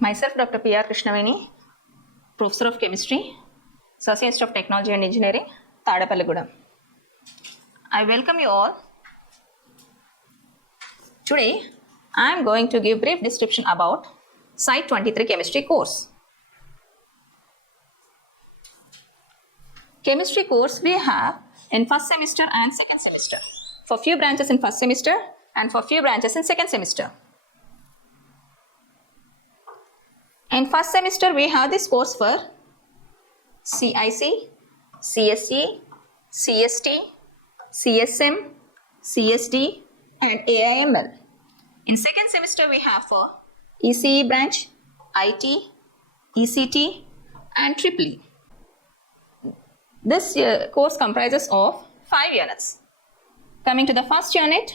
Myself, Dr. P.R. Krishnaveni, Professor of Chemistry, Associate of Technology and Engineering, Tadapalligudam. I welcome you all. Today, I am going to give brief description about Site 23 Chemistry course. Chemistry course we have in first semester and second semester. For few branches in first semester and for few branches in second semester. In first semester, we have this course for CIC, CSE, CST, CSM, CSD and AIML. In second semester, we have for ECE branch, IT, ECT and EEE. This course comprises of 5 units. Coming to the first unit,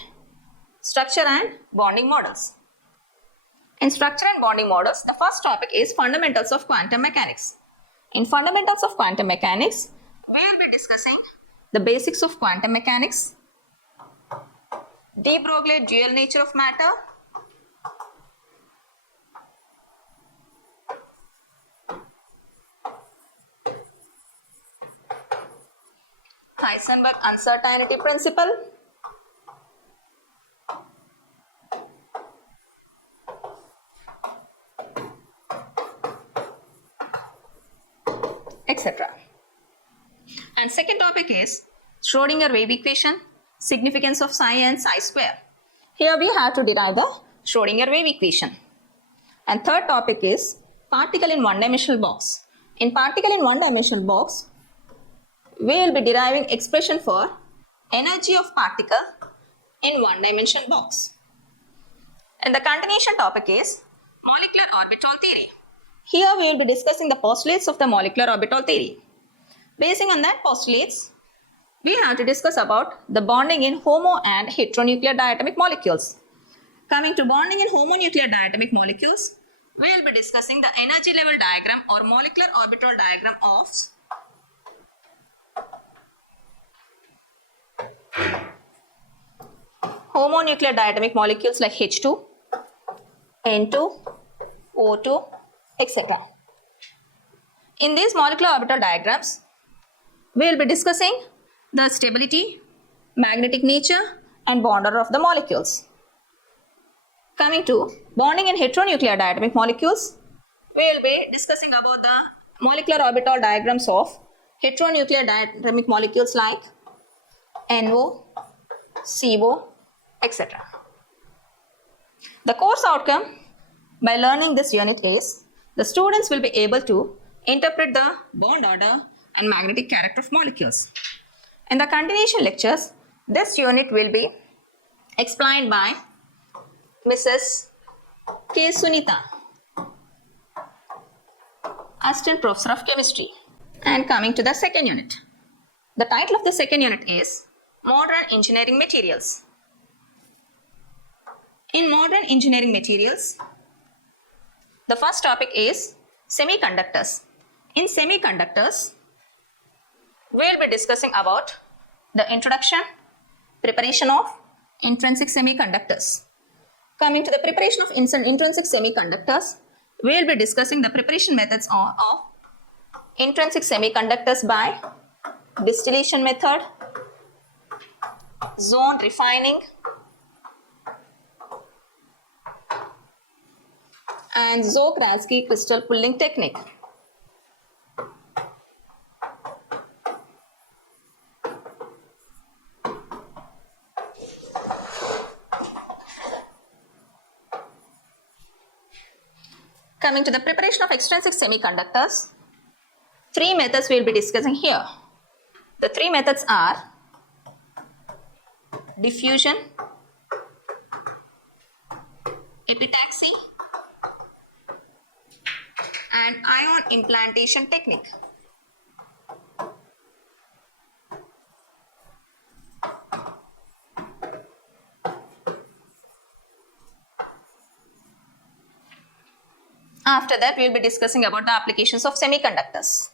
structure and bonding models. In structure and bonding models, the first topic is fundamentals of quantum mechanics. In fundamentals of quantum mechanics, we will be discussing the basics of quantum mechanics, de Broglie dual nature of matter, Heisenberg uncertainty principle, etc. And second topic is Schrodinger wave equation, significance of psi and psi square. Here we have to derive the Schrodinger wave equation. And third topic is particle in one-dimensional box. In particle in one-dimensional box, we will be deriving expression for energy of particle in one-dimensional box. And the continuation topic is molecular orbital theory. Here we will be discussing the postulates of the molecular orbital theory. Basing on that postulates, we have to discuss about the bonding in homo and heteronuclear diatomic molecules. Coming to bonding in homonuclear diatomic molecules, we will be discussing the energy level diagram or molecular orbital diagram of homonuclear diatomic molecules like H2, N2, O2, etc. In these molecular orbital diagrams, we will be discussing the stability, magnetic nature and bond order of the molecules. Coming to bonding in heteronuclear diatomic molecules, we will be discussing about the molecular orbital diagrams of heteronuclear diatomic molecules like NO, CO, etc. The course outcome by learning this unit is the students will be able to interpret the bond order and magnetic character of molecules. In the continuation lectures, this unit will be explained by Mrs. K. Sunita, Assistant Professor of Chemistry. And coming to the second unit. The title of the second unit is Modern Engineering Materials. In modern engineering materials, the first topic is semiconductors. In semiconductors, we will be discussing about the introduction, preparation of intrinsic semiconductors. Coming to the preparation of intrinsic semiconductors, we will be discussing the preparation methods of intrinsic semiconductors by distillation method, zone refining, and Czochralski crystal pulling technique. Coming to the preparation of extrinsic semiconductors, 3 methods we will be discussing here. The 3 methods are diffusion, epitaxy, and ion implantation technique. After that, we will be discussing about the applications of semiconductors.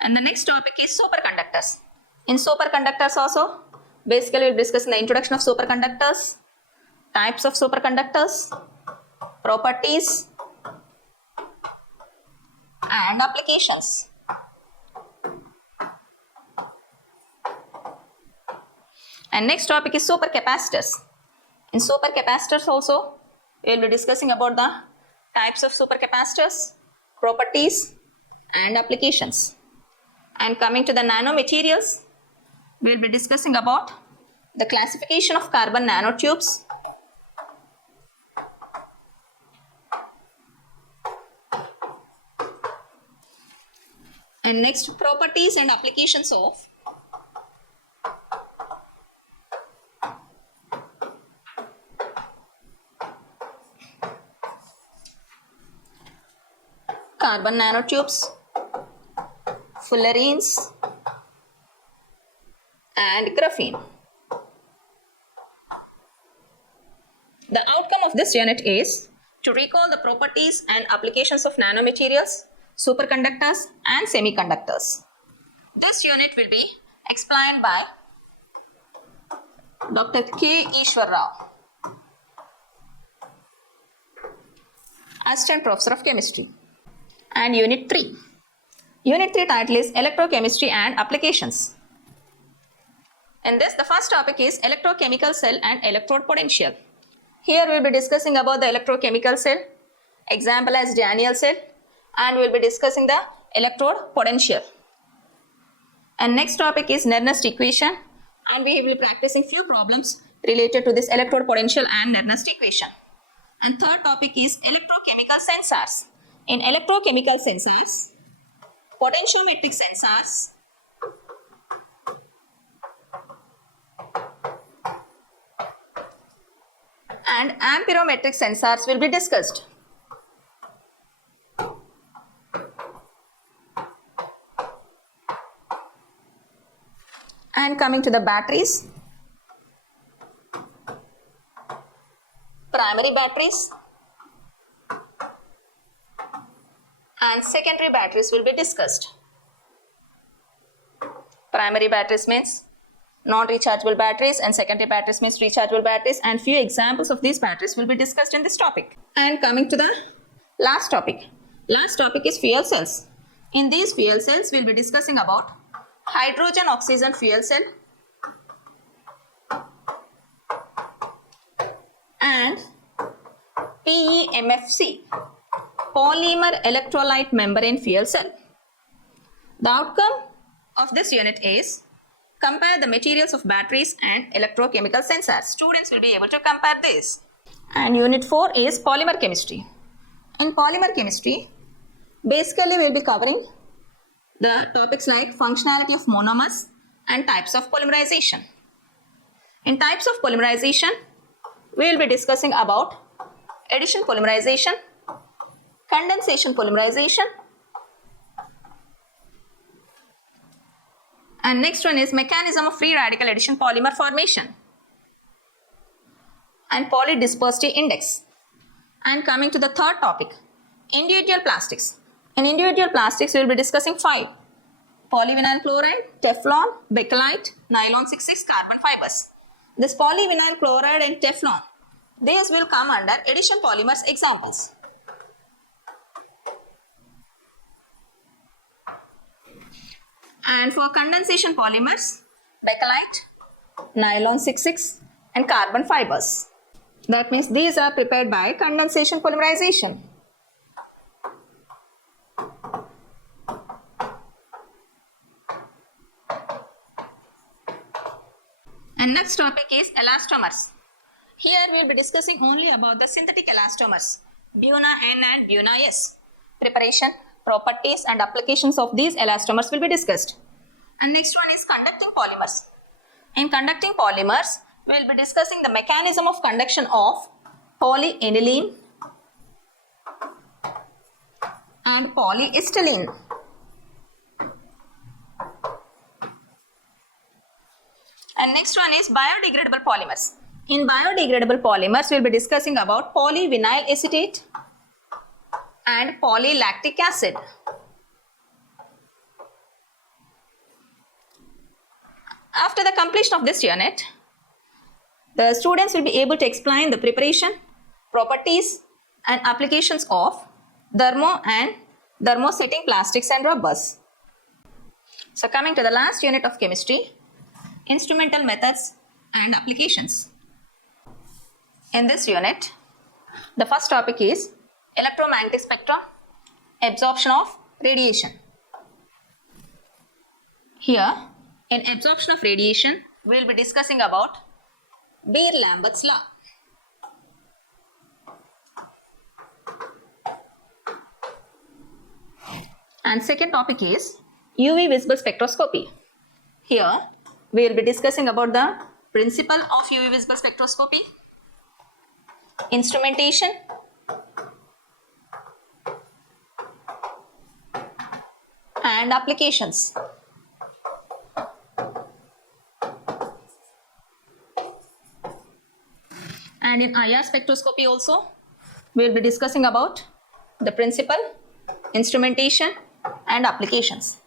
And the next topic is superconductors. In superconductors also, basically we will be discussing the introduction of superconductors, types of superconductors, properties, and applications. And next topic is supercapacitors. In supercapacitors also, we will be discussing about the types of supercapacitors, properties, and applications. And coming to the nanomaterials, we will be discussing about the classification of carbon nanotubes, and next properties and applications of carbon nanotubes, fullerenes, and graphene. The outcome of this unit is to recall the properties and applications of nanomaterials, superconductors, and semiconductors. This unit will be explained by Dr. K. Ishwar Rao, Assistant Professor of Chemistry. And Unit 3. Unit 3 title is Electrochemistry and Applications. In this, the first topic is electrochemical cell and electrode potential. Here we will be discussing about the electrochemical cell, example as Daniell cell, and we will be discussing the electrode potential. And next topic is Nernst equation, and we will be practicing few problems related to this electrode potential and Nernst equation. And third topic is electrochemical sensors. In electrochemical sensors, potentiometric sensors, and amperometric sensors will be discussed. And coming to the batteries, primary batteries and secondary batteries will be discussed. Primary batteries means non-rechargeable batteries, and secondary batteries means rechargeable batteries, and few examples of these batteries will be discussed in this topic. And coming to the last topic. Last topic is fuel cells. In these fuel cells, we will be discussing about hydrogen oxygen fuel cell and PEMFC, polymer electrolyte membrane fuel cell. The outcome of this unit is compare the materials of batteries and electrochemical sensors. Students will be able to compare this. And Unit 4 is polymer chemistry. In polymer chemistry, basically we will be covering the topics like functionality of monomers and types of polymerization. In types of polymerization, we will be discussing about addition polymerization, condensation polymerization, and next one is mechanism of free radical addition polymer formation and polydispersity index. And coming to the third topic, individual plastics. In individual plastics, we will be discussing 5: polyvinyl chloride, Teflon, bakelite, nylon 66 carbon fibers. This polyvinyl chloride and Teflon, these will come under addition polymers examples. And for condensation polymers, bakelite, nylon 66 and carbon fibers. That means these are prepared by condensation polymerization. And next topic is elastomers. Here we will be discussing only about the synthetic elastomers, Buna N and Buna S. Preparation, properties and applications of these elastomers will be discussed. And next one is conducting polymers. In conducting polymers, we will be discussing the mechanism of conduction of polyaniline and polyacetylene. And next one is biodegradable polymers. In biodegradable polymers, we will be discussing about polyvinyl acetate and polylactic acid. After the completion of this unit, the students will be able to explain the preparation, properties and applications of thermo and thermosetting plastics and rubbers. So coming to the last unit of chemistry, instrumental methods and applications. In this unit, the first topic is electromagnetic spectrum, absorption of radiation. Here, in absorption of radiation, we will be discussing about Beer-Lambert's law. And second topic is UV visible spectroscopy. Here, we will be discussing about the principle of UV visible spectroscopy, instrumentation, and applications. And in IR spectroscopy also, we will be discussing about the principle, instrumentation, and applications.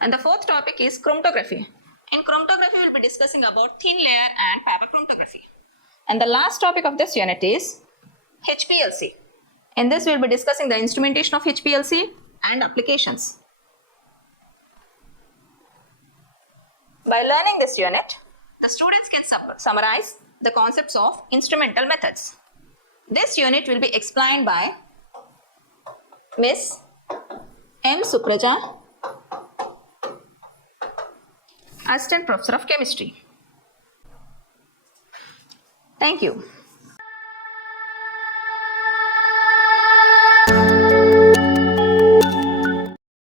And the fourth topic is chromatography. In chromatography, we will be discussing about thin layer and paper chromatography. And the last topic of this unit is HPLC. In this, we will be discussing the instrumentation of HPLC and applications. By learning this unit, the students can summarize the concepts of instrumental methods. This unit will be explained by Miss M. Supraja, Assistant Professor of Chemistry. Thank you.